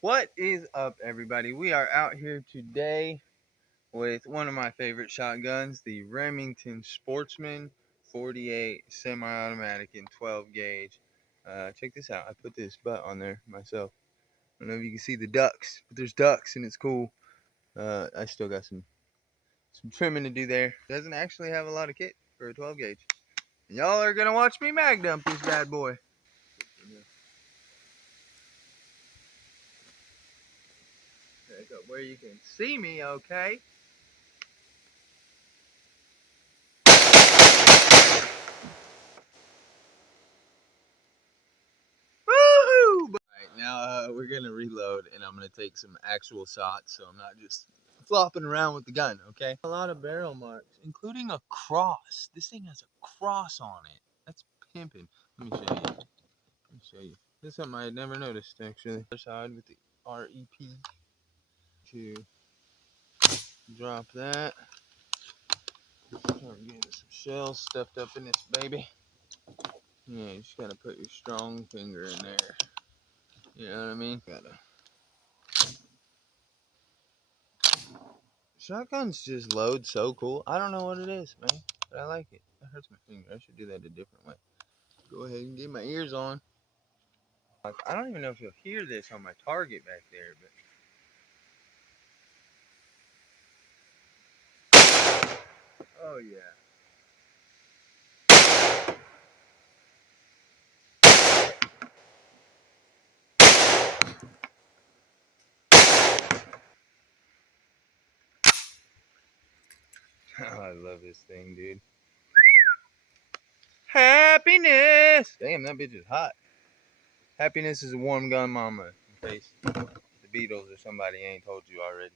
What is up, everybody? We are out here today with one of my favorite shotguns, the Remington Sportsman 48 semi-automatic in 12 gauge. Check this out. I put this butt on there myself. I don't know if you can see the ducks, but there's ducks and it's cool. I still got some trimming to do there. Doesn't actually have a lot of kit for a 12 gauge. And y'all are gonna watch me mag dump this bad boy. Back up where you can see me, okay? Woohoo! Alright, now we're gonna reload and I'm gonna take some actual shots so I'm not just flopping around with the gun, okay? A lot of barrel marks, including a cross. This thing has a cross on it. That's pimping. Let me show you. This is something I had never noticed actually. Other side with the REP to drop that. Start getting some shells stuffed up in this baby. Yeah, you just gotta put your strong finger in there. You know what I mean? Shotguns just load so cool. I don't know what it is, man, but I like it. That hurts my finger. I should do that a different way. Go ahead and get my ears on. I don't even know if you'll hear this on my target back there, but oh yeah. Oh, I love this thing, dude. Happiness! Damn, that bitch is hot. Happiness is a warm gun mama, in case the Beatles or somebody ain't told you already.